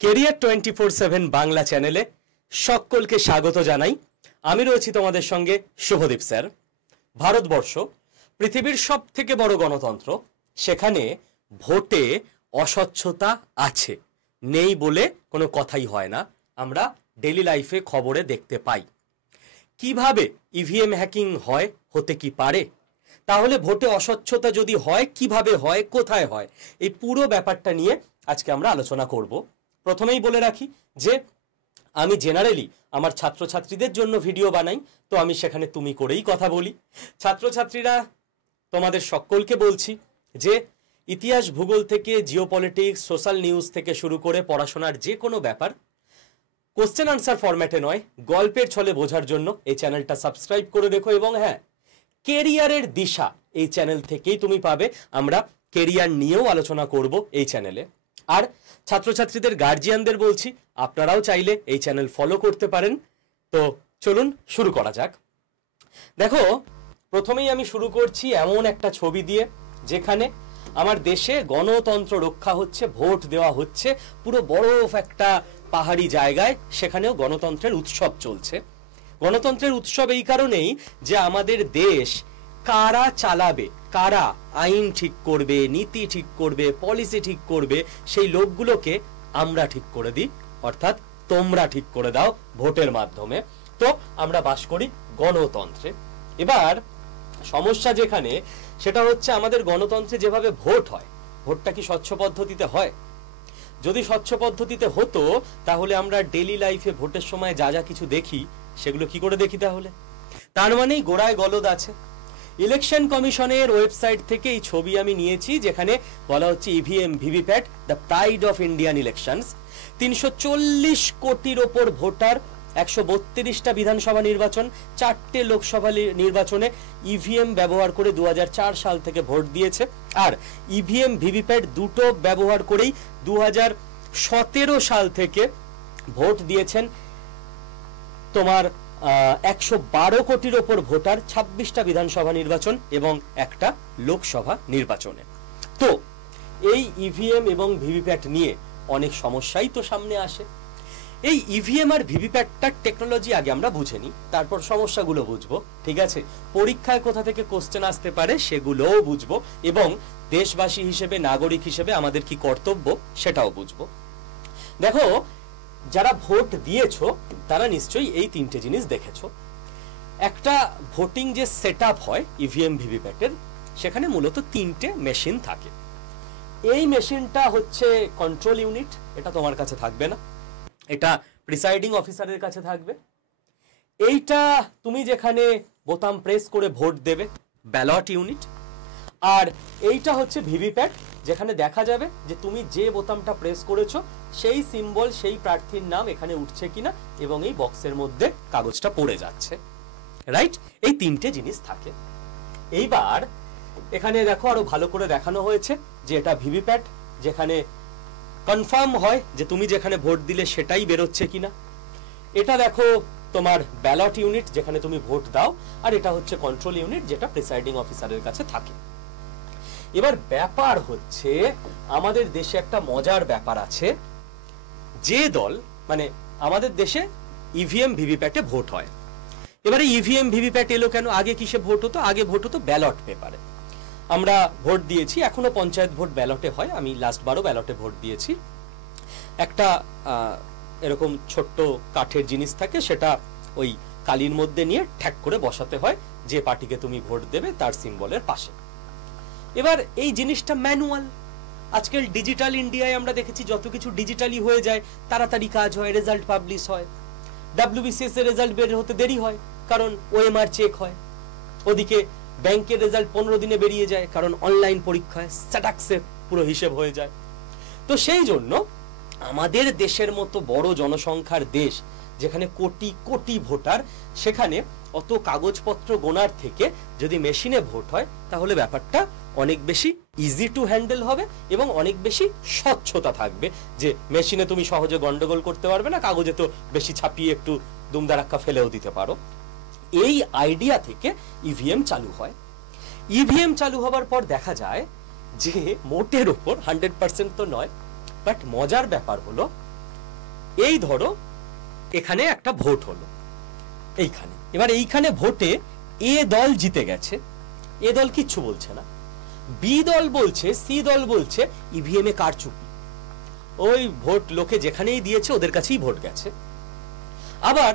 Career 24/7 Bangla চ্যানেলে সকলকে স্বাগত জানাই। আমি রয়েছি তোমাদের সঙ্গে শুভদীপ স্যার। ভারতবর্ষ পৃথিবীর সবথেকে বড় গণতন্ত্র, সেখানে ভোটে অস্বচ্ছতা আছে, নেই বলে কোনো কথাই হয় না। আমরা ডেইলি লাইফে খবরে দেখতে পাই কিভাবে ইভিএম হ্যাকিং হয়, হতে কি পারে, তাহলে ভোটে অস্বচ্ছতা যদি হয় কিভাবে হয়, কোথায় হয়, এই পুরো ব্যাপারটা নিয়ে আজকে আমরা আলোচনা করব। প্রথমেই বলে রাখি যে আমি জেনারেলি আমার ছাত্রছাত্রীদের জন্য ভিডিও বানাই, তো আমি সেখানে তুমি করেই কথা বলি। ছাত্রছাত্রীরা, তোমাদের সকলকে বলছি যে ইতিহাস ভূগোল থেকে জিওপলিটিক্স, সোশ্যাল নিউজ থেকে শুরু করে পড়াশোনার যে কোনো ব্যাপার কোশ্চেন আনসার ফরম্যাটে নয়, গল্পের ছলে বোঝার জন্য এই চ্যানেলটা সাবস্ক্রাইব করে রেখো। এবং হ্যাঁ, কেরিয়ারের দিশা এই চ্যানেল থেকেই তুমি পাবে। আমরা কেরিয়ার নিয়েও আলোচনা করব এই চ্যানেলে। আর ছাত্রছাত্রীদের গার্জিয়ানদের বলছি, আপনারাও চাইলে এই চ্যানেল ফলো করতে পারেন। তো চলুন শুরু করা যাক। দেখো, প্রথমেই আমি শুরু করছি এমন একটা ছবি দিয়ে যেখানে আমার দেশে গণতন্ত্র রক্ষা হচ্ছে, ভোট দেওয়া হচ্ছে পুরো বরফ একটা পাহাড়ি জায়গায়, সেখানেও গণতন্ত্রের উৎসব চলছে। গণতন্ত্রের উৎসব এই কারণেই যে আমাদের দেশ কারা চালাবে, কারা আইন ঠিক করবে, নীতি ঠিক করবে, পলিসি ঠিক করবে, সেই লোকগুলোকে আমরা ঠিক করে দিই, অর্থাৎ তোমরা ঠিক করে দাও ভোটের মাধ্যমে। তো আমরা বাস করি গণতন্ত্রে। এবার সমস্যা যেখানে, সেটা হচ্ছে আমাদের গণতন্ত্রে যেভাবে ভোট হয়, ভোটটা কি স্বচ্ছ পদ্ধতিতে হয়? যদি স্বচ্ছ পদ্ধতিতে হতো তাহলে আমরা ডেইলি লাইফে ভোটের সময় যা যা কিছু দেখি সেগুলো কি করে দেখি তাহলে? তার মানেই গোড়ায় গলদ আছে। ইলেকশন কমিশনের ওয়েবসাইট থেকে এই ছবি আমি নিয়েছি, যেখানে বলা হচ্ছে EVM VVPAT the pride of Indian elections. 340 কোটির ওপর ভোটার, 132টা বিধানসভা নির্বাচন, 4টে লোকসভা নির্বাচনে ইভিএম ব্যবহার করে 2004 সাল থেকে ভোট দিয়েছে। আর ইভিএম ভিভিপ্যাট দুটো ব্যবহার করেই 2017 সাল থেকে ভোট দিয়েছেন তোমার 112 কোটির ওপর ভোটার, 26টা বিধানসভা নির্বাচন এবং একটা লোকসভা নির্বাচনে। তো এই ইভিএম এবং ভিভিপ্যাট নিয়ে অনেক সমস্যাই তো সামনে আসে। এই ইভিএম আর ভিভিপ্যাটটার টেকনোলজি আগে আমরা বুঝে নিই, তারপর সমস্যাগুলো বুঝবো, ঠিক আছে? পরীক্ষায় কোথা থেকে কোশ্চেন আসতে পারে সেগুলোও বুঝবো, এবং দেশবাসী হিসেবে, নাগরিক হিসেবে আমাদের কি কর্তব্য সেটাও বুঝবো। দেখো, যারা ভোট দিয়েছো তারা নিশ্চয়ই এই তিনটে জিনিস দেখেছো। একটা ভোটিং যে সেটআপ হয় ইভিএম ভিভিপ্যাটের, সেখানে মূলত তিনটে মেশিন থাকে। এই মেশিনটা হচ্ছে কন্ট্রোল ইউনিট, এটা তোমার কাছে থাকবে না, এটা প্রিসাইডিং অফিসারের কাছে থাকবে। এইটা তুমি যেখানে বোতাম প্রেস করে ভোট দেবে, ব্যালট ইউনিট। আর এইটা হচ্ছে ভিভিপ্যাট, যেখানে দেখা যাবে যে তুমি যে বোতামটা প্রেস করেছো সেই সিম্বল, সেই প্রার্থীর নাম এখানে উঠছে কিনা, এবং এই বক্সের মধ্যে কাগজটা পড়ে যাচ্ছে, রাইট? এই তিনটে জিনিস থাকে। এইবার এখানে দেখো আরো ভালো করে দেখানো হয়েছে যে এটা ভিভিপ্যাট, যেখানে কনফার্ম হয় যে তুমি যেখানে ভোট দিলে সেটাই বেরোচ্ছে কিনা। এটা দেখো তোমার ব্যালট ইউনিট, যেখানে তুমি ভোট দাও। আর এটা হচ্ছে কন্ট্রোল ইউনিট, যেটা প্রিসাইডিং অফিসারের কাছে থাকে। এবার ব্যাপার হচ্ছে, আমাদের দেশে একটা মজার ব্যাপার আছে, যে দল, মানে আমাদের দেশে ইভিএম ভিভিপ্যাটে ভোট হয়। এবারে ইভিএম ভিভিপ্যাট এলো কেন? আগে কিসে ভোট হতো? আগে ভোট হতো ব্যালট পেপারে। আমরা ভোট দিয়েছি, এখনো পঞ্চায়েত ভোট ব্যালটে হয়, আমি লাস্ট বারও ব্যালটে ভোট দিয়েছি। একটা এরকম ছোট্ট কাঠের জিনিস থাকে, সেটা ওই কালির মধ্যে নিয়ে ঠ্যাক করে বসাতে হয় যে পার্টিকে তুমি ভোট দেবে তার সিম্বলের পাশে। এবার এই জিনিসটা ম্যানুয়াল। আজকাল ডিজিটাল ইন্ডিয়ায় আমরা দেখেছি যত কিছু ডিজিটালি হয়ে যায়, তাড়াতাড়ি কাজ হয়, রেজাল্ট পাবলিশ হয়। WBCS এর রেজাল্ট বের হতে দেরি হয়, কারণ OMR চেক হয়। ওদিকে ব্যাংকের রেজাল্ট 15 দিনে বেরিয়ে যায়, কারণ অনলাইন পরীক্ষায় স্ট্যাটাক্সে পুরো হিসেব হয়ে যায়। তো সেই জন্য আমাদের দেশের মতো বড় জনসংখ্যার দেশ, যেখানে কোটি কোটি ভোটার, সেখানে অত কাগজপত্র গোনার থেকে যদি মেশিনে ভোট হয় তাহলে ব্যাপারটা অনেক বেশি ইজি টু হ্যান্ডেল হবে এবং অনেক বেশি স্বচ্ছতা থাকবে, যে মেশিনে তুমি সহজে গন্ডগোল করতে পারবে না, কাগজে তো বেশি ছাপিয়ে একটু দুমদারাক্কা ফেলেও দিতে পারো। এই আইডিয়া থেকে ইভিএম চালু হয়। ইভিএম চালু হবার পর দেখা যায় যে মোটের উপর 100% তো নয়, বাট মজার ব্যাপার হলো এই ধরো এখানে একটা ভোট হলো এইখানে, এবার এইখানে ভোটে এ দল জিতে গেছে, এ দল কিচ্ছু বলছে না, বি দল বলছে, সি দল বলছে ইভিএম এ কারচুপি, ওই ভোট লোকে যেখানেই দিয়েছে ওদের কাছেই ভোট গেছে। আবার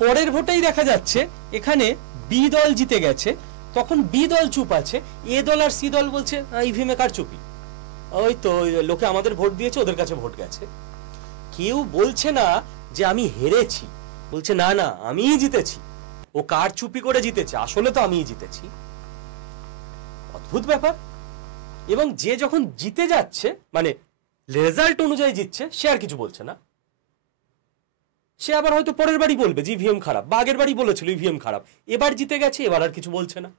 পরের ভোটেই দেখা যাচ্ছে এখানে বি দল জিতে গেছে, তখন বি দল চুপ আছে, এ দল আর সি দল বলছে ইভিএম এ কারচুপি, ওই তো লোকে আমাদের ভোট দিয়েছে ওদের কাছে ভোট গেছে। কেউ বলছে না যে আমি হেরেছি, বলছে না না আমিই জিতেছি, ও কারচুপি করে জিতেছে, আসলে তো আমিই জিতেছি। অদ্ভুত ব্যাপার। এবং যে যখন জিতে যাচ্ছে মানে রেজাল্ট অনুযায়ী জিতছে, সে আর কিছু বলছে না, সে আবার হয়তো পরের বারই বলবে যে ইভিএম খারাপ, বা আগের বারই বলেছিল ইভিএম খারাপ, এবার জিতে গেছে এবার আর কিছু বলছে না।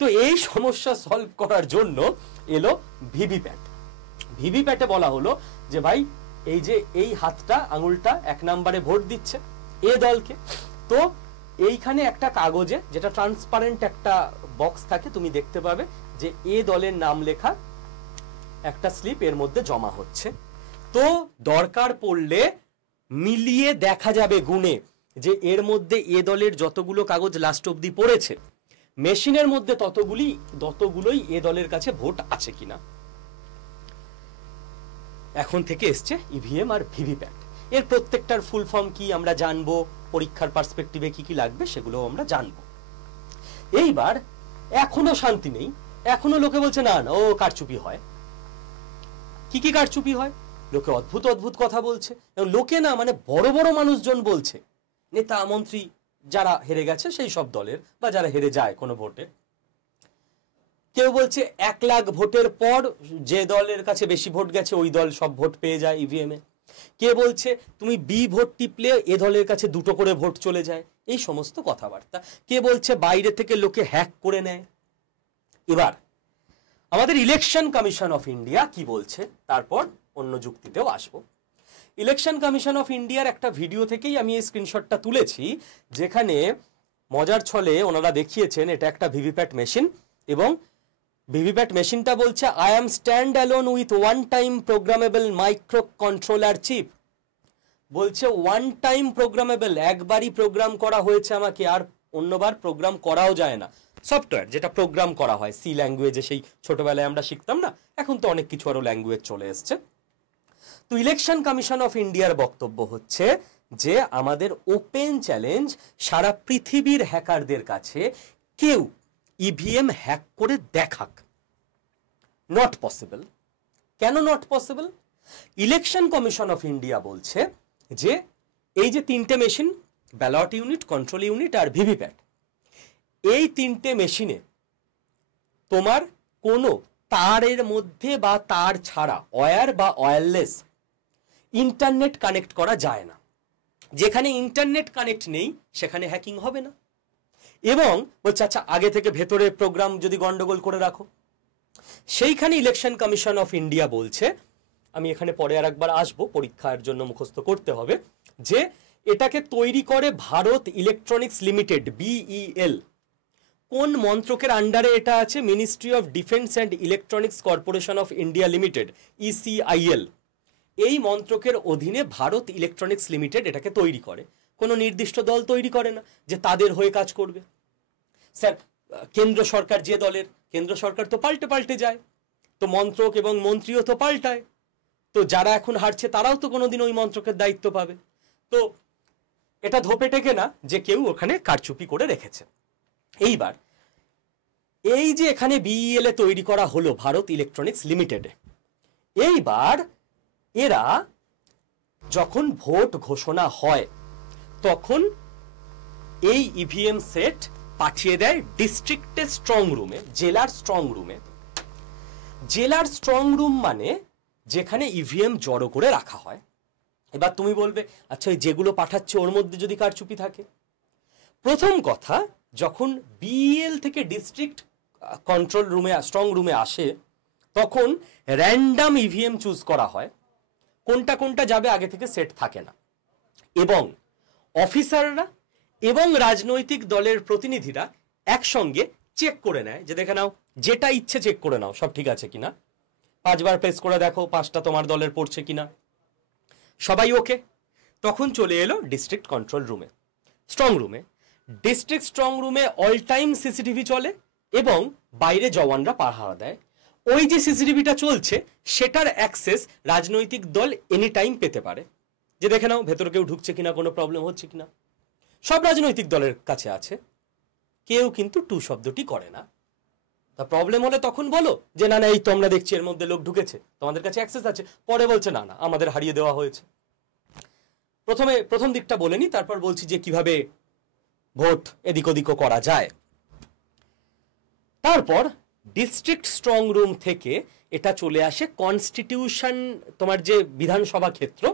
তো এই সমস্যা সলভ করার জন্য এলো ভিভিপ্যাট। ভিভিপ্যাটে বলা হলো যে ভাই এই যে এই হাতটা আঙুলটা 1 নম্বরে ভোট দিচ্ছে এ দলকে, তো এইখানে একটা কাগজে যেটা ট্রান্সপারেন্ট একটা বক্স থাকে, তুমি দেখতে পাবে যে এ দলের নাম লেখা একটা স্লিপ এর মধ্যে জমা হচ্ছে। তো দরকার পড়লে মিলিয়ে দেখা যাবে গুণে যে এর মধ্যে এ দলের যতগুলো কাগজ লাস্ট অবধি পড়েছে মেশিনের মধ্যে ততগুলোই এ দলের কাছে ভোট আছে কিনা। এখন থেকে এসছে ইভিএম আর ভিভিপ্যাট, এর প্রত্যেকটার ফুল ফর্ম কি আমরা জানবো, পরীক্ষার পার্সপেক্টিভে কি কি লাগবে সেগুলো আমরা জানবো। এইবার এখনো শান্তি নেই, এখনো লোকে বলছে না না ও কারচুপি হয়। কি কি কারচুপি হয়? লোকে অদ্ভুত অদ্ভুত কথা বলছে, এবং লোকে না মানে বড় বড় মানুষজন বলছে, নেতা মন্ত্রী যারা হেরে গেছে সেই সব দলের বা যারা হেরে যায় কোনো ভোটে। কেউ বলছে 1 লাখ ভোটের পর যে দলের কাছে বেশি ভোট গেছে ওই দল সব ভোট পেয়ে যায় ইভিএম এ। কে বলছে তুমি বি ভোট টিপলে এ দলের কাছে 2টো করে ভোট চলে যায়, এই সমস্ত কথাবার্তা। কে বলছে বাইরে থেকে লোকে হ্যাক করে নেয়। এবার আমাদের ইলেকশন কমিশন অফ ইন্ডিয়া কি বলছে তারপর অন্য যুক্তিতেও আসবো। ইলেকশন কমিশন অফ ইন্ডিয়ার একটা ভিডিও থেকেই আমি এই স্ক্রিনশটটা তুলেছি, যেখানে মজার ছলে ওনারা দেখিয়েছেন এটা একটা ভিভিপ্যাট মেশিন, এবং ভিভিপ্যাট মেশিনটা বলছে I am standalone with one time programmable microcontroller chip. বলছে ওয়ান টাইম প্রোগ্রামেবল, একবারই প্রোগ্রাম করা হয়েছে আমাকে, আর অন্যবার প্রোগ্রাম করাও যায় না। সফটওয়্যার যেটা প্রোগ্রাম করা হয় সি ল্যাঙ্গুয়েজে, সেই ছোটবেলায় আমরা শিখতাম না, এখন তো অনেক কিছু আরো ল্যাঙ্গুয়েজ চলে এসছে। তো ইলেকশন কমিশন অফ ইন্ডিয়ার বক্তব্য হচ্ছে যে আমাদের ওপেন চ্যালেঞ্জ সারা পৃথিবীর হ্যাকারদের কাছে, কেউ ইভিএম হ্যাক করে দেখাক। Not possible. কেন not possible? Election commission of India বলছে যে এই যে 3টে machine, ballot unit, control unit আর ভিভিপ্যাট, এই 3টে মেশিনে তোমার কোনো তারের মধ্যে বা তার ছাড়া, ওয়্যার বা ওয়্যারলেস ইন্টারনেট কানেক্ট করা যায় না। যেখানে ইন্টারনেট কানেক্ট নেই সেখানে হ্যাকিং হবে না। এবং বলছে আচ্ছা আগে থেকে ভেতরে প্রোগ্রাম যদি গন্ডগোল করে রাখো, সেইখানে ইলেকশন কমিশন অফ ইন্ডিয়া বলছে, আমি এখানে পরে আর একবার আসবো, পরীক্ষার জন্য মুখস্থ করতে হবে, যে এটাকে তৈরি করে ভারত ইলেকট্রনিক্স লিমিটেড, বিইএল। কোন মন্ত্রকের আন্ডারে এটা আছে? Ministry of defence and electronics corporation of India limited, ECIL. এই মন্ত্রকের অধীনে ভারত ইলেকট্রনিক্স লিমিটেড এটাকে তৈরি করে, কোনো নির্দিষ্ট দল তৈরি করে না যে তাদের হয়ে কাজ করবে। স্যার কেন্দ্র সরকার যে দলের, কেন্দ্র সরকার তো পাল্টে পাল্টে যায়, তো মন্ত্রক এবং মন্ত্রীও তো পাল্টায়, তো যারা এখন হারছে তারাও তো কোনোদিন ওই মন্ত্রকের দায়িত্ব পাবে। তো এটা ধোপে টেকে না যে কেউ ওখানে কারচুপি করে রেখেছে। এইবার এই যে এখানে বিইএল এ তৈরি করা হলো ভারত ইলেকট্রনিক্স লিমিটেডে, এইবার এরা যখন ভোট ঘোষণা হয় তখন এই ইভিএম সেট পাঠিয়ে দেয় ডিস্ট্রিক্টের স্ট্রং রুমে, জেলার স্ট্রং রুমে। জেলার স্ট্রং রুম মানে যেখানে ইভিএম জড়ো করে রাখা হয়। এবার তুমি বলবে আচ্ছা ওই যেগুলো পাঠাচ্ছে ওর মধ্যে যদি কারচুপি থাকে? প্রথম কথা, যখন বিএল থেকে ডিস্ট্রিক্ট কন্ট্রোল রুমে, স্ট্রং রুমে আসে, তখন র্যান্ডাম ইভিএম চুজ করা হয়, কোনটা কোনটা যাবে আগে থেকে সেট থাকে না, এবং অফিসাররা এবং রাজনৈতিক দলের প্রতিনিধিরা একসঙ্গে চেক করে নেয় যে দেখে নাও, যেটা ইচ্ছে চেক করে নাও সব ঠিক আছে কিনা, 5বার প্রেস করে দেখো 5টা তোমার দলের পড়ছে কিনা, সবাই ওকে, তখন চলে এলো ডিস্ট্রিক্ট কন্ট্রোল রুমে, স্ট্রং রুমে। ডিস্ট্রিক্ট স্ট্রং রুমে অল টাইম সিসিটিভি চলে এবং বাইরে জওয়ানরা পাহারা দেয়। ওই যে সিসিটিভিটা চলছে সেটার অ্যাক্সেস রাজনৈতিক দল এনি টাইম পেতে পারে, যে দেখে নাও ভেতরে কেউ ঢুকছে কিনা, কোনো প্রবলেম হচ্ছে কিনা। সব রাজনৈতিক দলের কাছে আছে, কেউ কিন্তু টু শব্দটি করে না। তা প্রবলেম হলে তখন বলো যে না না এই তো আমরা দেখছি এর মধ্যে লোক ঢুকেছে, তোমাদের কাছে অ্যাক্সেস আছে। পরে বলছে না না আমাদের হারিয়ে দেওয়া হয়েছে। প্রথম দিকটা বলে নি, তারপর বলছি যে কিভাবে ভোট এদিক ওদিকও করা যায়। তারপর ডিস্ট্রিক্ট স্ট্রং রুম থেকে এটা চলে আসে কনস্টিটিউশন, তোমার যে বিধানসভা ক্ষেত্র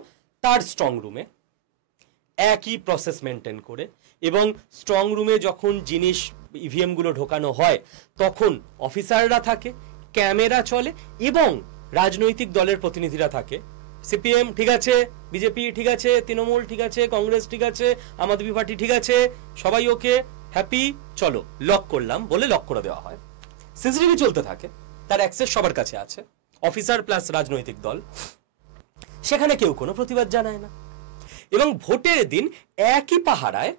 তার স্ট্রং রুমে, একই প্রসেস মেনটেন করে। এবং স্ট্রং রুমে যখন জিনিস ইভিএম গুলো ঢোকানো হয় তখন অফিসাররা থাকে, ক্যামেরা চলে এবং রাজনৈতিক দলের প্রতিনিধিরা থাকে। সিপিএম ঠিক আছে, বিজেপি ঠিক আছে, তৃণমূল ঠিক আছে, কংগ্রেস ঠিক আছে, আম আদমি পার্টি ঠিক আছে, সবাই ওকে, হ্যাপি, চলো লক করলাম বলে লক করে দেওয়া হয়। সিসিটিভি চলতে থাকে, তার অ্যাক্সেস সবার কাছে আছে, অফিসার প্লাস রাজনৈতিক দল। সেখানে কেউ কোনো প্রতিবাদ জানায় না। এবং ভোটের দিন একই পাহারায়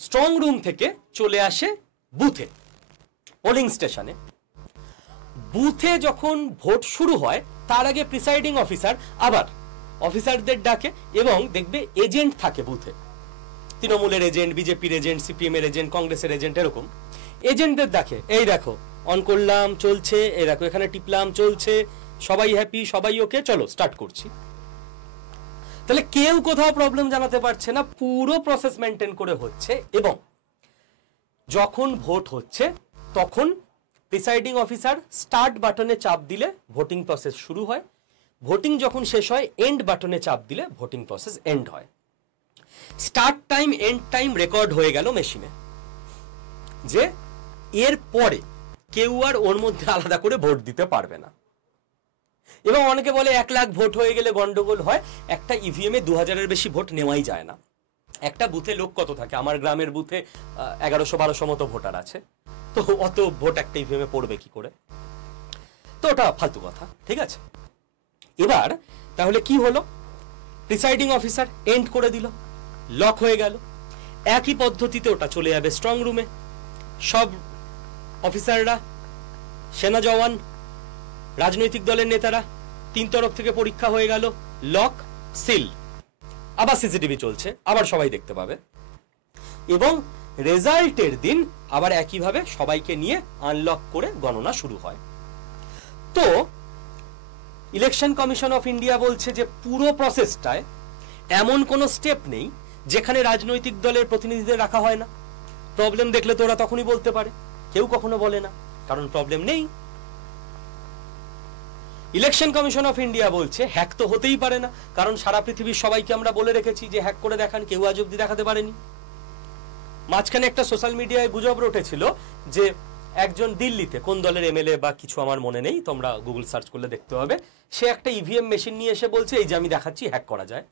স্ট্রং রুম থেকে চলে আসে বুথে, পোলিং স্টেশনে। বুথে যখন ভোট শুরু হয় তার আগে প্রিসাইডিং অফিসার আবার অফিসারদের ডাকে এবং দেখবে এজেন্ট থাকে বুথে, তৃণমূলের এজেন্ট, বিজেপির এজেন্ট, সিপিএম এর এজেন্ট, কংগ্রেসের এজেন্ট, এরকম এজেন্টদের ডাকে, এই দেখো অন করলাম চলছে, এই দেখো এখানে টিপলাম চলছে, সবাই হ্যাপি, সবাই ওকে, চলো স্টার্ট করছি। তাহলে কেউ কোথাও প্রবলেম জানাতে পারছে না, পুরো প্রসেস মেনটেন করে হচ্ছে। এবং যখন ভোট হচ্ছে তখন প্রিসাইডিং অফিসার স্টার্ট বাটনে চাপ দিলে ভোটিং প্রসেস শুরু হয়, ভোটিং যখন শেষ হয় এন্ড বাটনে চাপ দিলে ভোটিং প্রসেস এন্ড হয়। Start time end time record হয়ে গেল মেশিনে, যে এর পরে কেউ আর ওর মধ্যে আলাদা করে ভোট দিতে পারবে না। এবং অনেকে বলে 1 লাখ ভোট হয়ে গেলে গন্ডগোল হয়। একটা ইভিএম এ 2000-এর বেশি ভোট নেওয়াই যায় না। একটা বুথে লোক কত থাকে, আমার গ্রামের বুথে 1100-1200 মতো ভোটার আছে, তো অত ভোট একটা ইভিএম এ পড়বে কি করে? তো ওটা ফালতু কথা, ঠিক আছে। এবার তাহলে কি হলো, প্রিসাইডিং অফিসার এন্ড করে দিল, লক হয়ে গেল। একই পদ্ধতিতে ওটা চলে যাবে স্ট্রং রুমে, সব অফিসাররা, সেনা জওয়ান, রাজনৈতিক দলের নেতারা, 3 তরফ থেকে পরীক্ষা হয়ে গেল, লক সিল, আবার সিসিটিভি চলছে, আবার সবাই দেখতে পাবে। এবং রেজাল্টের দিন আবার একইভাবে সবাইকে নিয়ে আনলক করে গণনা শুরু হয়। তো ইলেকশন কমিশন অফ ইন্ডিয়া বলছে যে পুরো প্রসেসটায় এমন কোনো স্টেপ নেই যেখানে রাজনৈতিক দলের প্রতিনিধিদের রাখা হয় না। প্রবলেম দেখলে তো ওরা তখনই বলতে পারে, কেউ কখনো বলে না, কারণ প্রবলেম নেই। ইলেকশন কমিশন অফ ইন্ডিয়া বলছে হ্যাক তো হতেই পারে না, কারণ সারা পৃথিবীর সবাইকে আমরা বলে রেখেছি যে হ্যাক করে দেখান, কেউ আজ অব্দি দেখাতে পারেনি। মাঝখানে একটা সোশ্যাল মিডিয়ায় গুজব রটেছিল যে একজন দিল্লিতে, কোন দলের এমএলএ বা কিছু আমার মনে নেই, তোমরা গুগল সার্চ করলে দেখতে হবে, সে একটা ইভিএম মেশিন নিয়ে এসে বলছে এই যে আমি দেখাচ্ছি হ্যাক করা যায়।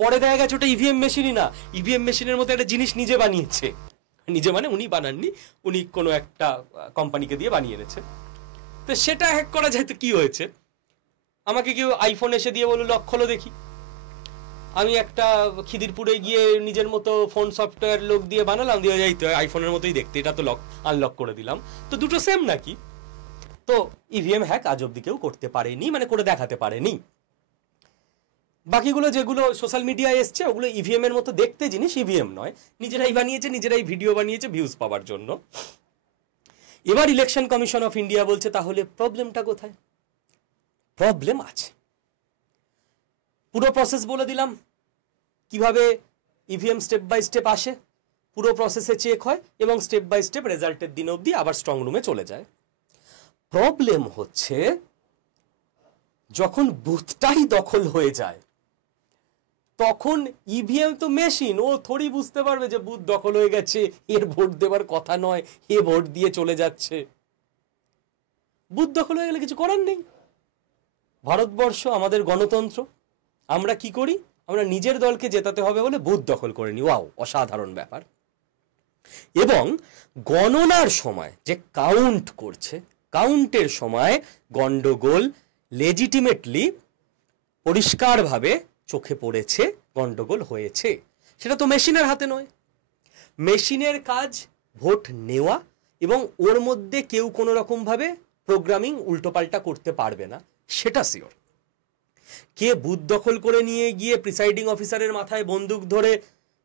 পরে দেখা গেছে ওটা ইভিএম মেশিনই না, ইভিএম মেশিনের মতো একটা জিনিস নিজে বানিয়েছে। নিজে মানে উনি বানাননি, উনি কোনো একটা কোম্পানিকে দিয়ে বানিয়ে এনেছে। তো সেটা হ্যাক করা যায় তো কি হয়েছে? আমাকে কেউ আইফোন এসে দিয়ে বললো লক খোলো দেখি, আমি একটা খিদিরপুরে গিয়ে নিজের মতো ফোন সফটওয়্যার লোক দিয়ে বানালাম, দিয়ে যাই তো আইফোনের মতোই দেখতে, এটা তো লক আনলক করে দিলাম, তো দুটো সেম নাকি? তো ইভিএম হ্যাক আজ অব্দি কেউ করতে পারেনি, মানে করে দেখাতে পারেনি। বাকিগুলো যেগুলো সোশ্যাল মিডিয়ায় এসছে ওগুলো ইভিএম এর মতো দেখতে জিনিস, ইভিএম নয়, নিজেরাই বানিয়েছে, নিজেরাই ভিডিও বানিয়েছে ভিউজ পাওয়ার জন্য। এবার ইলেকশন কমিশন অফ ইন্ডিয়া বলছে তাহলে প্রবলেমটা কোথায়? প্রবলেম আছে, পুরো প্রসেস বলে দিলাম কিভাবে ইভিএম স্টেপ বাই স্টেপ আসে, পুরো প্রসেসে চেক হয় এবং স্টেপ বাই স্টেপ রেজাল্টের দিন অবধি আবার স্ট্রং রুমে চলে যায়। প্রবলেম হচ্ছে যখন বুথটাই দখল হয়ে যায়, তখন ইভিএম তো মেশিন, ও থোড়ি বুঝতে পারবে যে বুথ দখল হয়ে গেছে, এর ভোট দেবার কথা নয়, এ ভোট দিয়ে চলে যাচ্ছে। বুথ দখল হয়ে গেলে কিছু করার নেই। ভারতবর্ষ আমাদের গণতন্ত্র, আমরা কি করি, আমরা নিজের দলকে জেতাতে হবে বলে বুথ দখল করে নি। ওয়াও, অসাধারণ ব্যাপার। এবং গণনার সময় যে কাউন্ট করছে, কাউন্টের সময় গন্ডগোল লেজিটিমেটলি পরিষ্কারভাবে চোখে পড়েছে, গন্ডগোল হয়েছে। সেটা তো মেশিনের হাতে নয়। মেশিনের কাজ ভোট নেওয়া, এবং ওর মধ্যে কেউ কোনো রকমভাবে প্রোগ্রামিং উল্টোপাল্টা করতে পারবে না, সেটা শিওর। কে বুথ দখল করে নিয়ে গিয়ে প্রিসাইডিং অফিসারের মাথায় বন্দুক ধরে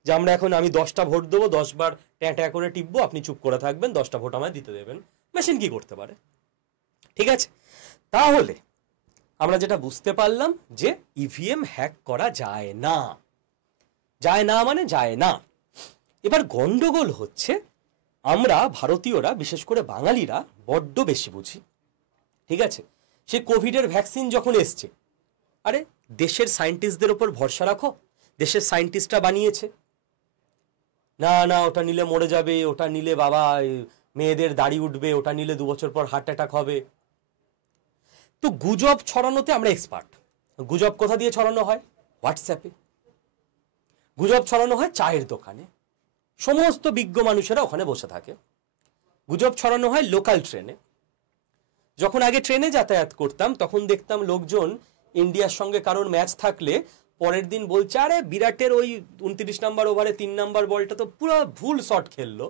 যে আমি 10টা ভোট দেবো, 10 বার ট্যাঁ ট্যাঁ করে টিপবো, আপনি চুপ করে থাকবেন, 10টা ভোট আমায় দিতে দেবেন, মেশিন কি করতে পারে? ঠিক আছে, তাহলে আমরা যেটা বুঝতে পারলাম যে ইভিএম হ্যাক করা যায় না। যায় না মানে যায় না। এবার গন্ডগোল হচ্ছে আমরা ভারতীয়রা, বিশেষ করে বাঙালিরা বড্ড বেশি বুঝি। ঠিক আছে, সে কোভিডের ভ্যাকসিন যখন এসছে, আরে দেশের সায়েন্টিস্টদের ওপর ভরসা রাখো, দেশের সায়েন্টিস্টরা বানিয়েছে, না না ওটা নিলে মরে যাবে, ওটা নিলে বাবা মেয়েদের দাড়ি উঠবে, ওটা নিলে 2 বছর পর হার্ট অ্যাটাক হবে। তো গুজব ছড়ানোতে আমরা এক্সপার্ট। গুজব কোথা দিয়ে ছড়ানো হয়? হোয়াটসঅ্যাপে। গুজব ছড়ানো হয় চায়ের দোকানে, সমস্ত বিজ্ঞ মানুষেরা ওখানে বসে থাকে। গুজব ছড়ানো হয় লোকাল ট্রেনে। যখন আগে ট্রেনে যাতায়াত করতাম তখন দেখতাম লোকজন ইন্ডিয়ার সঙ্গে কারোর ম্যাচ থাকলে পরের দিন বলছে, আরে বিরাটের ওই 29 নম্বর ওভারে 3 নম্বর বলটা তো পুরো ভুল শট খেললো।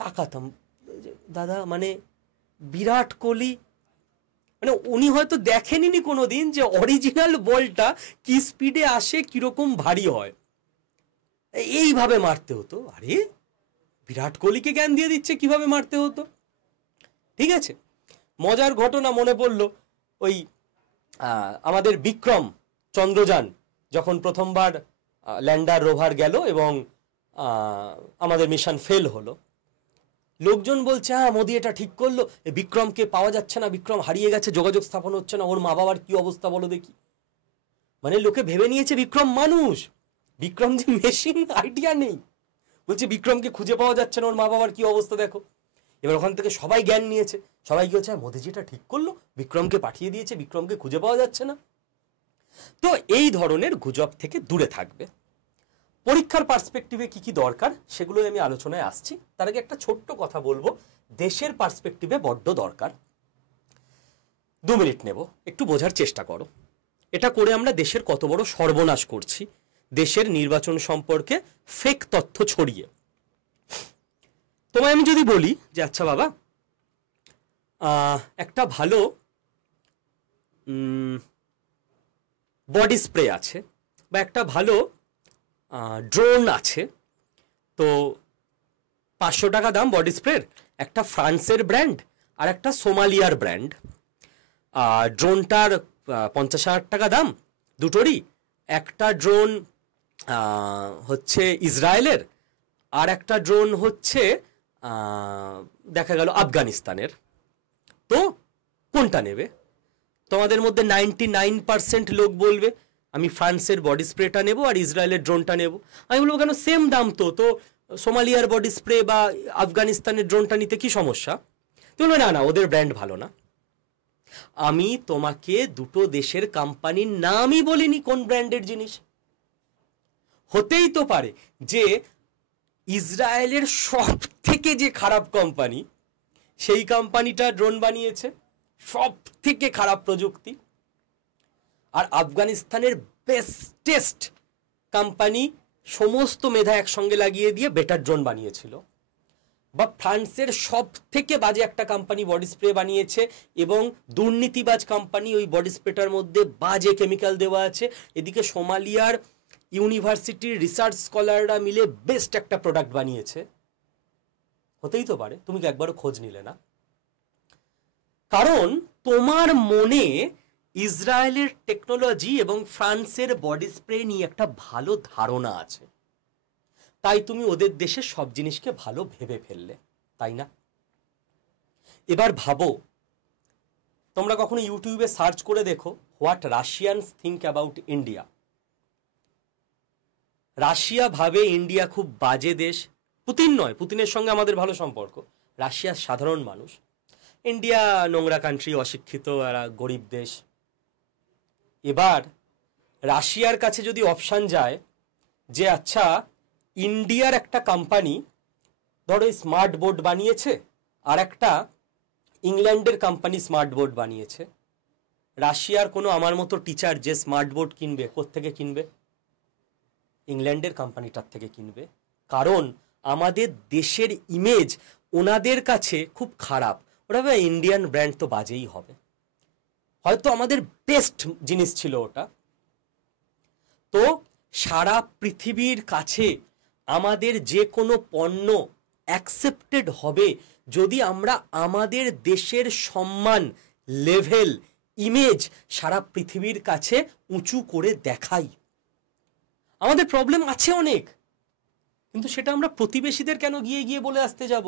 তাকাতাম, দাদা মানে বিরাট কোহলি, মানে উনি হয়তো দেখেনি কোনোদিন যে অরিজিনাল বলটা কি স্পিডে আসে, কিরকম ভারী হয়, এইভাবে মারতে হতো। আরে বিরাট কোহলিকে জ্ঞান দিয়ে দিচ্ছে কিভাবে মারতে হতো। ঠিক আছে, মজার ঘটনা মনে পড়লো, ওই আমাদের বিক্রম চন্দ্রযান যখন প্রথমবার ল্যান্ডার রোভার গেল এবং আমাদের মিশন ফেল হলো, লোকজন বলছে হ্যাঁ মোদি এটা ঠিক করলো, বিক্রমকে পাওয়া যাচ্ছে না, বিক্রম হারিয়ে গেছে, যোগাযোগ স্থাপন হচ্ছে না, ওর মা বাবার কি অবস্থা বলো দেখি। মানে লোকে ভেবে নিয়েছে বিক্রম মানুষ, বিক্রম যে মেশিন, আইডিয়া নেই। বলছে বিক্রমকে খুঁজে পাওয়া যাচ্ছে না, ওর মা বাবার কি অবস্থা দেখো। এবার ওখান থেকে সবাই জ্ঞান নিয়েছে, সবাই কি হচ্ছে, মোদিজি এটা ঠিক করলো, বিক্রমকে পাঠিয়ে দিয়েছে, বিক্রমকে খুঁজে পাওয়া যাচ্ছে না। তো এই ধরনের গুজব থেকে দূরে থাকবে। পরীক্ষার পার্সপেক্টিভে কি কি দরকার সেগুলোই আমি আলোচনায় আসছি। তার আগে একটা ছোট্ট কথা বলবো, দেশের পার্সপেক্টিভে বড্ড দরকার। 2 মিনিট নেব, একটু বোঝার চেষ্টা করো। এটা করে আমরা দেশের কত বড় সর্বনাশ করছি, দেশের নির্বাচন সম্পর্কে ফেক তথ্য ছড়িয়ে। তোমায় আমি যদি বলি যে আচ্ছা বাবা, একটা ভালো বডি স্প্রে আছে বা একটা ভালো ড্রোন আছে, তো 500 টাকা দাম বডি স্প্রের, একটা ফ্রান্সের ব্র্যান্ড আর একটা সোমালিয়ার ব্র্যান্ড। ড্রোনটার 50,000 টাকা দাম দুটোরই। একটা ড্রোন হচ্ছে ইসরায়েলের, আর একটা ড্রোন হচ্ছে দেখা গেল আফগানিস্তানের। তো কোনটা নেবে? তোমাদের মধ্যে 99% লোক বলবে আমি ফ্রান্সের বডি স্প্রেটা নেব আর ইসরায়েলের ড্রোনটা নেব। আমি বলবো কেন, সেম দাম তো, তো সোমালিয়ার বডি স্প্রে বা আফগানিস্তানের ড্রোনটা নিতে কি সমস্যা? তো বলবে না না ওদের ব্র্যান্ড ভালো না। আমি তোমাকে দুটো দেশের কোম্পানির নামই বলিনি কোন ব্র্যান্ডের জিনিস। হতেই তো পারে যে ইসরায়েলের সব থেকে যে খারাপ কোম্পানি, সেই কোম্পানিটা ড্রোন বানিয়েছে, সব থেকে খারাপ প্রযুক্তি। আর আফগানিস্তানের বেস্টেস্ট কোম্পানি সমস্ত মেধা একসঙ্গে লাগিয়ে দিয়ে বেটার ড্রোন বানিয়েছিল। বা ফ্রান্সের সব থেকে বাজে একটা কোম্পানি বডি স্প্রে বানিয়েছে এবং দুর্নীতিবাজ কোম্পানি, ওই বডি স্প্রেটার মধ্যে বাজে কেমিক্যাল দেওয়া আছে। এদিকে সোমালিয়ার ইউনিভার্সিটির রিসার্চ স্কলাররা মিলে বেস্ট একটা প্রোডাক্ট বানিয়েছে। হতেই তো পারে, তুমি কি একবারও খোঁজ নিলে না? কারণ তোমার মনে ইসরায়েলের টেকনোলজি এবং ফ্রান্সের বডি স্প্রে নিয়ে একটা ভালো ধারণা আছে, তাই তুমি ওদের দেশে সব জিনিসকে ভালো ভেবে ফেললে, তাই না? এবার ভাবো, তোমরা কখনো ইউটিউবে সার্চ করে দেখো what Russians think about India. Russia ভাবে ইন্ডিয়া খুব বাজে দেশ। পুতিন নয়, পুতিনের সঙ্গে আমাদের ভালো সম্পর্ক, রাশিয়ার সাধারণ মানুষ ইন্ডিয়া নোংরা কান্ট্রি, অশিক্ষিত, এরা গরিব দেশ। এবার রাশিয়ার কাছে যদি অপশান যায় যে আচ্ছা ইন্ডিয়ার একটা কোম্পানি ধরো স্মার্ট বোর্ড বানিয়েছে আর একটা ইংল্যান্ডের কোম্পানি স্মার্ট বোর্ড বানিয়েছে, রাশিয়ার কোনো আমার মতো টিচার যে স্মার্ট বোর্ড কিনবে, কোত্থেকে কিনবে? ইংল্যান্ডের কোম্পানিটার থেকে কিনবে। কারণ আমাদের দেশের ইমেজ ওনাদের কাছে খুব খারাপ। ওরা ভাবে ইন্ডিয়ান ব্র্যান্ড তো বাজেই হবে, হয়তো আমাদের বেস্ট জিনিস ছিল ওটা। তো সারা পৃথিবীর কাছে আমাদের যে কোনো পণ্য অ্যাকসেপ্টেড হবে যদি আমরা আমাদের দেশের সম্মান, লেভেল, ইমেজ সারা পৃথিবীর কাছে উঁচু করে দেখাই। আমাদের প্রবলেম আছে অনেক, কিন্তু সেটা আমরা প্রতিবেশীদের কেন গিয়ে গিয়ে বলে আসতে যাব?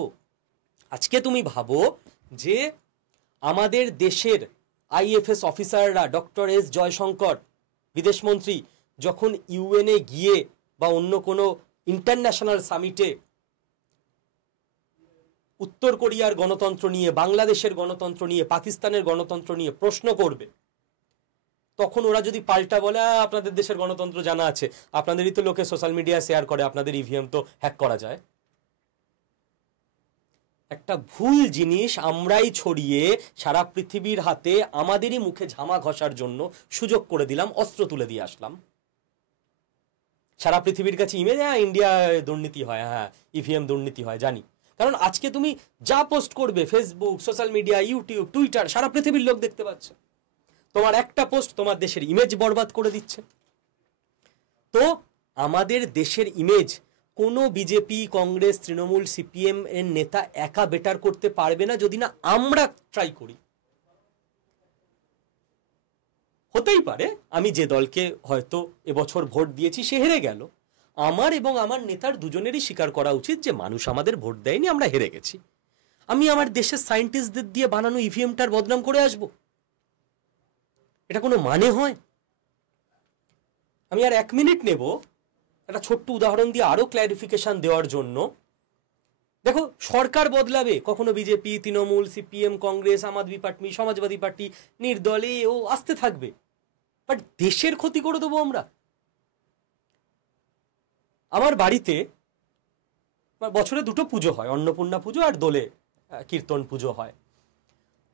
আজকে তুমি ভাবো যে আমাদের দেশের আইএফএস অফিসাররা, ডক্টর এস জয়শঙ্কর বিদেশমন্ত্রী, যখন ইউএনএ গিয়ে বা অন্য কোনো ইন্টারন্যাশনাল সামিটে উত্তর কোরিয়ার গণতন্ত্র নিয়ে, বাংলাদেশের গণতন্ত্র নিয়ে, পাকিস্তানের গণতন্ত্র নিয়ে প্রশ্ন করবে, তখন ওরা যদি পাল্টা বলে আপনাদের দেশের গণতন্ত্র জানা আছে, আপনাদেরই তো লোকে সোশ্যাল মিডিয়া শেয়ার করে, আপনাদের ইভিএম তো হ্যাক করা যায়। একটা ভুল জিনিস আমরাই ছড়িয়ে সারা পৃথিবীর হাতে আমাদেরই মুখে ঝামা ঘষার জন্য সুযোগ করে দিলাম, অস্ত্র তুলে দিয়ে আসলাম। সারা পৃথিবীর কাছে ইমেজ, হ্যাঁ ইন্ডিয়া দুর্নীতি হয়, হ্যাঁ ইভিএম দুর্নীতি হয়, জানি। কারণ আজকে তুমি যা পোস্ট করবে Facebook, social media, YouTube, Twitter, সারা পৃথিবীর লোক দেখতে পাচ্ছে। তোমার একটা পোস্ট তোমার দেশের ইমেজ বরবাদ করে দিচ্ছে। তো আমাদের দেশের ইমেজ কোনো বিজেপি, কংগ্রেস, তৃণমূল, সিপিএম এর নেতা একা বেটার করতে পারবে না যদি না আমরা ট্রাই করি। হতেই পারে আমি যে দলকে হয়তো এবছর ভোট দিয়েছি সে হেরে গেল, আমার এবং আমার নেতার দুজনেরই স্বীকার করা উচিত যে মানুষ আমাদের ভোট দেয়নি, আমরা হেরে গেছি। আমি আমার দেশের সায়েন্টিস্টদের দিয়ে বানানো ইভিএমটার বদনাম করে আসব? এটা কোনো মানে হয়? আমি আর 1 মিনিট নেব একটা ছোট্ট উদাহরণ দিয়ে আরো ক্ল্যারিফিকেশন দেওয়ার জন্য। দেখো, সরকার বদলাবে, কখনো বিজেপি, তৃণমূল, সিপিএম, কংগ্রেস, আম আদমি পার্টি, সমাজবাদী পার্টি, নির্দলে ও আসতে থাকবে, বাট দেশের ক্ষতি করে দেবো আমরা। আমার বাড়িতে বছরে 2টো পুজো হয়, অন্নপূর্ণা পুজো আর দোলে কীর্তন পুজো হয়।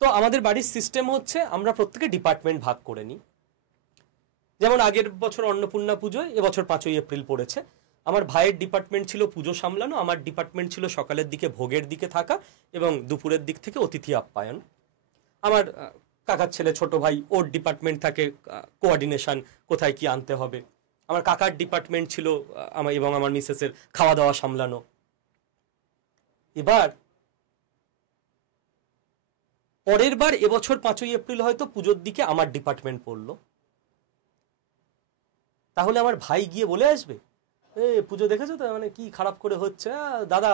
তো আমাদের বাড়ির সিস্টেম হচ্ছে আমরা প্রত্যেকে ডিপার্টমেন্ট ভাগ করে নিই। যেমন আগের বছর অন্নপূর্ণা পুজোয় এবছর 5ই এপ্রিল পড়েছে, আমার ভাইয়ের ডিপার্টমেন্ট ছিল পুজো সামলানো, আমার ডিপার্টমেন্ট ছিল সকালের দিকে ভোগের দিকে থাকা এবং দুপুরের দিক থেকে অতিথি আপ্যায়ন। আমার কাকার ছেলে ছোট ভাই, ওর ডিপার্টমেন্ট থাকে কোঅর্ডিনেশন, কোথায় কি আনতে হবে। আমার কাকার ডিপার্টমেন্ট ছিল আমার এবং আমার মিসেসের খাওয়া দাওয়া সামলানো। এবার পরের বার এবছর 5ই এপ্রিল হয়তো পুজোর দিকে আমার ডিপার্টমেন্ট পড়লো, তাহলে আমার ভাই গিয়ে বলে আসবে, পুজো দেখেছো তো মানে কি খারাপ করে হচ্ছে, দাদা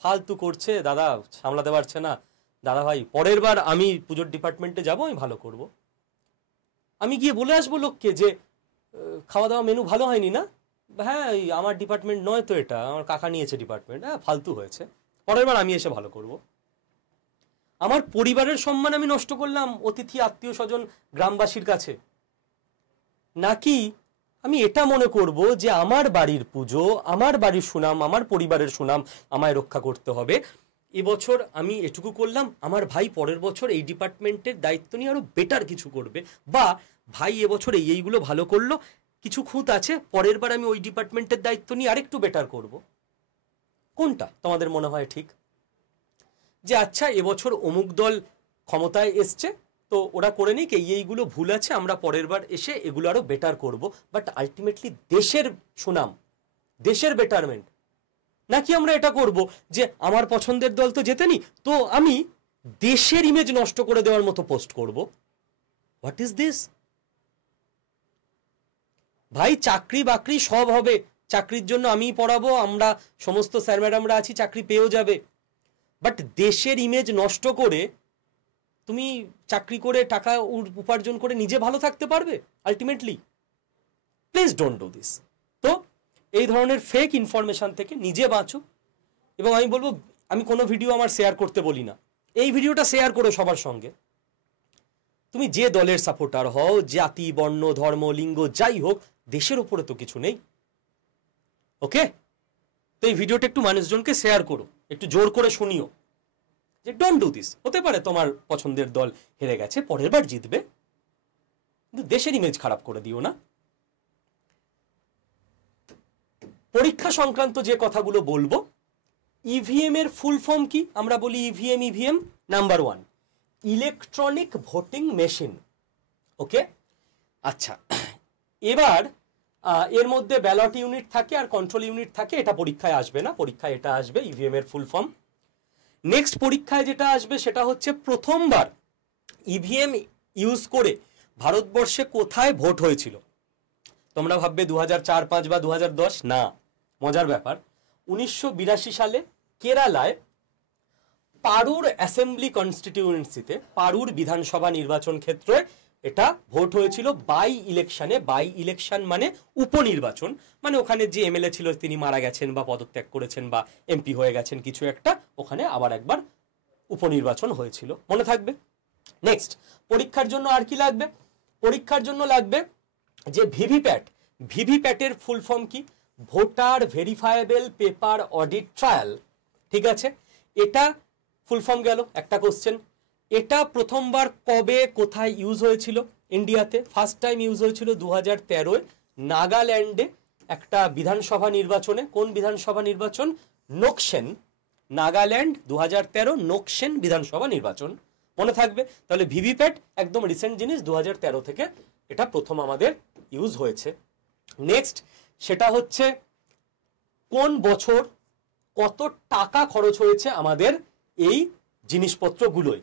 ফালতু করছে, দাদা সামলাতে পারছে না, দাদা ভাই পরের বার আমি পুজোর ডিপার্টমেন্টে যাব, আমি ভালো করব। আমি গিয়ে বলে আসবো লোককে যে খাওয়া দাওয়া মেনু ভালো হয়নি না, হ্যাঁ আমার ডিপার্টমেন্ট নয় তো, এটা আমার কাকা নিয়েছে ডিপার্টমেন্ট, হ্যাঁ ফালতু হয়েছে, পরের বার আমি এসে ভালো করব। আমার পরিবারের সম্মান আমি নষ্ট করলাম অতিথি, আত্মীয় স্বজন, গ্রামবাসীর কাছে, নাকি আমি এটা মনে করব যে আমার বাড়ির পুজো, আমার বাড়ির সুনাম, আমার পরিবারের সুনাম আমায় রক্ষা করতে হবে। এবছর আমি এটুকু করলাম, আমার ভাই পরের বছর এই ডিপার্টমেন্টের দায়িত্ব নিয়ে আরো বেটার কিছু করবে, বা ভাই এবছর এইগুলো ভালো করলো, কিছু খুঁত আছে, পরের বার আমি ওই ডিপার্টমেন্টের দায়িত্ব নিয়ে আরেকটু বেটার করব। কোনটা তোমাদের মনে হয় ঠিক? যে আচ্ছা এবছর অমুক দল ক্ষমতায় এসছে, তো ওরা করে নিক, এইগুলো ভুল আছে, আমরা পরের বার এসে এগুলো আরো বেটার করব, বাট আলটিমেটলি দেশের সুনাম, দেশের বেটারমেন্ট। নাকি আমরা এটা করব যে আমার পছন্দের দল তো জেতেনি, তো আমি দেশের ইমেজ নষ্ট করে দেওয়ার মতো পোস্ট করব? হোয়াট ইজ দিস ভাই? চাকরি বাকরি সব হবে, চাকরির জন্য আমি পড়াবো, আমরা সমস্ত স্যার ম্যাডামরা আছি, চাকরি পেয়েও যাবে, বাট দেশের ইমেজ নষ্ট করে তুমি চাকরি করে টাকা উপার্জন করে নিজে ভালো থাকতে পারবে ultimately? Please don't do this. তো এই ধরনের ফেক ইনফরমেশন থেকে নিজে বাঁচো। এবং আমি বলবো, আমি কোনো ভিডিও আমার শেয়ার করতে বলি না, এই ভিডিওটা শেয়ার করো সবার সঙ্গে। তুমি যে দলের সাপোর্টার হও, জাতি, বর্ণ, ধর্ম, লিঙ্গ যাই হোক, দেশের উপরে তো কিছু নেই। ওকে, তো এই ভিডিওটা একটু মানুষজনকে শেয়ার করো, একটু জোর করে শুনিও যে ডোন্ট ডু দিস। হতে পারে তোমার পছন্দের দল হেরে গেছে, পরের বার জিতবে, কিন্তু দেশের ইমেজ খারাপ করে দিও না। পরীক্ষা সংক্রান্ত যে কথাগুলো বলবো, ইভিএম এর ফুল ফর্ম কি? আমরা বলি EVM number 1 electronic voting machine. Okay, আচ্ছা, এবার এর মধ্যে ব্যালট ইউনিট থাকে আর কন্ট্রোল ইউনিট থাকে, এটা পরীক্ষায় আসবে না, পরীক্ষায় এটা আসবে ইভিএম এর ফুল ফর্ম। নেক্সট পরীক্ষায় যেটা আসবে সেটা হচ্ছে প্রথমবার ইভিএম ইউজ করে ভারতবর্ষে কোথায় ভোট হয়েছিল। তোমরা ভাববে 2004-05 বা 2010, না, মজার ব্যাপার 1982 সালে কেরালায় পারুর অ্যাসেম্বলি কনস্টিটিউয়েন্সিতে, পারুর বিধানসভা নির্বাচন ক্ষেত্রে এটা ভোট হয়েছিল বাই ইলেকশনে। বাই ইলেকশন মানে উপনির্বাচন, মানে ওখানে যে এমএলএ ছিল তিনি মারা গেছেন বা পদত্যাগ করেছেন বা এমপি হয়ে গেছেন কিছু একটা, ওখানে আবার একবার উপনির্বাচন হয়েছিল, মনে থাকবে। নেক্সট পরীক্ষার জন্য আর কি লাগবে? পরীক্ষার জন্য লাগবে যে ভিভিপ্যাট। ভিভিপ্যাটের ফুল ফর্ম কি? Voter verifiable paper audit trial. ঠিক আছে, এটা ফুল ফর্ম গেল একটা কোশ্চেন। এটা প্রথমবার কবে কোথায় ইউজ হয়েছিল ইন্ডিয়াতে? ফার্স্ট টাইম ইউজ হয়েছিল 2013 নাগাল্যান্ডে একটা বিধানসভা নির্বাচনে। কোন বিধানসভা নির্বাচন? নোকসেন, নাগাল্যান্ড 2013 নোকসেন বিধানসভা নির্বাচন, মনে থাকবে। তাহলে ভিভিপ্যাট একদম রিসেন্ট জিনিস, 2013 থেকে এটা প্রথম আমাদের ইউজ হয়েছে। নেক্সট সেটা হচ্ছে কোন বছর কত টাকা খরচ হয়েছে আমাদের এই জিনিসপত্রগুলোয়।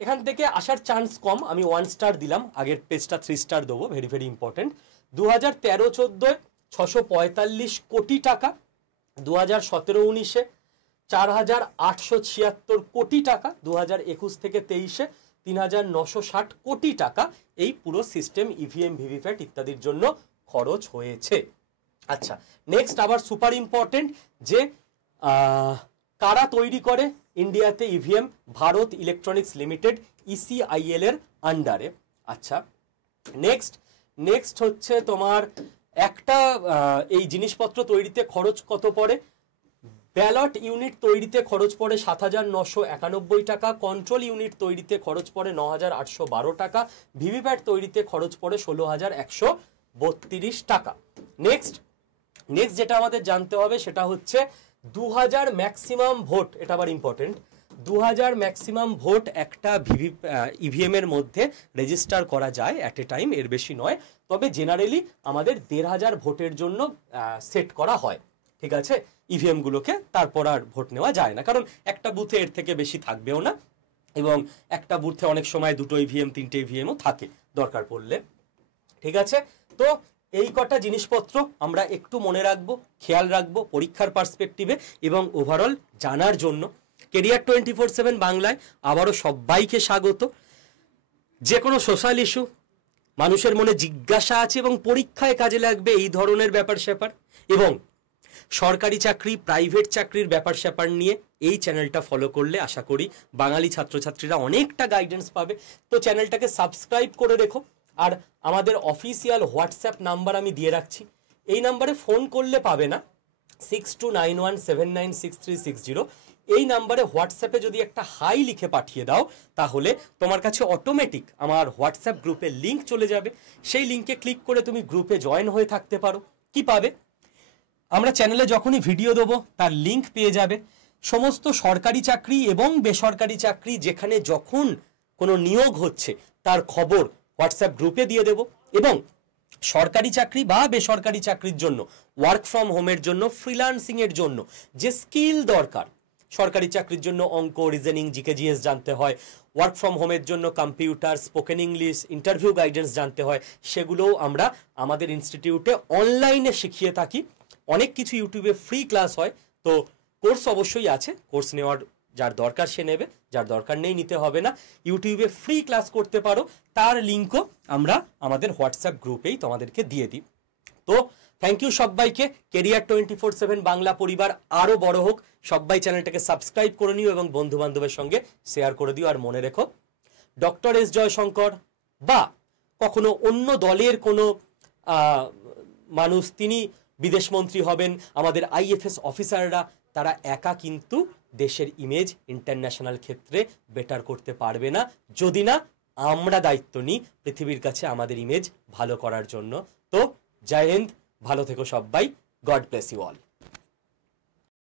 এখান থেকে আসার চান্স কম, আমি 1 স্টার দিলাম, আগের পেজটা 3 স্টার দেবো, ভেরি ভেরি ইম্পর্টেন্ট। 2013-14 645 কোটি টাকা, 2017-19 4876 কোটি টাকা, 2021 থেকে 23 3960 কোটি টাকা এই পুরো সিস্টেম ইভিএম ভিভিপ্যাট ইত্যাদির জন্য খরচ হয়েছে। আচ্ছা, নেক্সট আবার সুপার ইম্পর্টেন্ট যে কারা তৈরি করে ইন্ডিয়াতে EVM? Bharat electronics limited, ECIL এর আন্ডারে। আচ্ছা, নেক্সট হচ্ছে তোমার একটা এই জিনিসপত্র তৈরিতে খরচ কত পড়ে? ব্যালট ইউনিট তৈরিতে খরচ পড়ে 7991 টাকা, কন্ট্রোল ইউনিট তৈরিতে খরচ পড়ে 9812 টাকা, ভিভিপ্যাট তৈরিতে খরচ পড়ে 16132 টাকা। নেক্সট যেটা আমাদের জানতে হবে সেটা হচ্ছে 2000 ম্যাক্সিমাম ভোট, এটা আবার ইম্পর্টেন্ট। 2000 ম্যাক্সিমাম ভোট একটা ইভিএম এর মধ্যে রেজিস্টার করা যায় অ্যাট এ টাইম, এর বেশি নয়। তবে জেনারেলি আমাদের 1500 ভোটের জন্য সেট করা হয়। ঠিক আছে, ইভিএম গুলোকে তারপর আর ভোট নেওয়া যায় না, কারণ একটা বুথে এর থেকে বেশি থাকবেও না, এবং একটা বুথে অনেক সময় 2টো ইভিএম 3টে ইভিএমও থাকে দরকার পড়লে। ঠিক আছে, তো এই কটা জিনিসপত্র আমরা একটু মনে রাখবো, খেয়াল রাখবো পরীক্ষার পার্সপেক্টিভে এবং ওভারঅল জানার জন্য। কেরিয়ার 24/7 বাংলায় আবারও সবাইকে স্বাগত। যে কোনো সোশ্যাল ইস্যু, মানুষের মনে জিজ্ঞাসা আছে এবং পরীক্ষায় কাজে লাগবে এই ধরনের ব্যাপার স্যাপার, এবং সরকারি চাকরি প্রাইভেট চাকরির ব্যাপার স্যাপার নিয়ে এই চ্যানেলটা ফলো করলে আশা করি বাঙালি ছাত্রছাত্রীরা অনেকটা গাইডেন্স পাবে। তো চ্যানেলটাকে সাবস্ক্রাইব করে রেখো। আর আমাদের অফিসিয়াল হোয়াটসঅ্যাপ নাম্বার আমি দিয়ে রাখছি, এই নাম্বারে ফোন করলে পাবে না, 6291796360। এই নাম্বারে হোয়াটসঅ্যাপে যদি একটা হাই লিখে পাঠিয়ে দাও তাহলে তোমার কাছে অটোমেটিক আমার হোয়াটসঅ্যাপ গ্রুপের লিঙ্ক চলে যাবে। সেই লিঙ্কে ক্লিক করে তুমি গ্রুপে জয়েন হয়ে থাকতে পারো। কি পাবে? আমরা চ্যানেলে যখনই ভিডিও দেবো তার লিঙ্ক পেয়ে যাবে। সমস্ত সরকারি চাকরি এবং বেসরকারি চাকরি যেখানে যখন কোনো নিয়োগ হচ্ছে তার খবর হোয়াটসঅ্যাপ গ্রুপে দিয়ে দেব, এবং সরকারি চাকরি বা বেসরকারি চাকরির জন্য, ওয়ার্ক ফ্রম হোমের জন্য, ফ্রিল্যান্সিং এর জন্য যে স্কিল দরকার, সরকারি চাকরির জন্য অঙ্ক, রিজনিং, জিকে জিএস জানতে হয়, ওয়ার্ক ফ্রম হোমের জন্য computer, spoken English, interview guidance জানতে হয়, সেগুলোও আমরা আমাদের ইনস্টিটিউটে অনলাইনে শিখিয়ে থাকি। অনেক কিছু ইউটিউবে ফ্রি ক্লাস হয়, তো কোর্স অবশ্যই আছে, কোর্স নেওয়ার যার দরকার সে নেবে, যার দরকার নেই নিতে হবে না। ইউটিউবে ফ্রি ক্লাস করতে পারো, তার লিঙ্কও আমরা আমাদের হোয়াটসঅ্যাপ গ্রুপেই তোমাদেরকে দিয়ে দিই। তো থ্যাংক ইউ সবাইকে। কেরিয়ার 24/7 বাংলা পরিবার আরও বড় হোক, সবাই চ্যানেলটাকে সাবস্ক্রাইব করে নিও এবং বন্ধু বান্ধবের সঙ্গে শেয়ার করে দিও। আর মনে রেখো, ডক্টর এস জয়শঙ্কর বা কখনো অন্য দলের কোনো মানুষ তিনি বিদেশমন্ত্রী হবেন, আমাদের আইএফএস অফিসাররা তারা একা কিন্তু দেশের ইমেজ ইন্টারন্যাশনাল ক্ষেত্রে বেটার করতে পারবে না যদি না আমরা দায়িত্ব নিই পৃথিবীর কাছে আমাদের ইমেজ ভালো করার জন্য। তো জয় হিন্দ, ভালো থেকো সবাই, গড ব্লেস ইউ অল।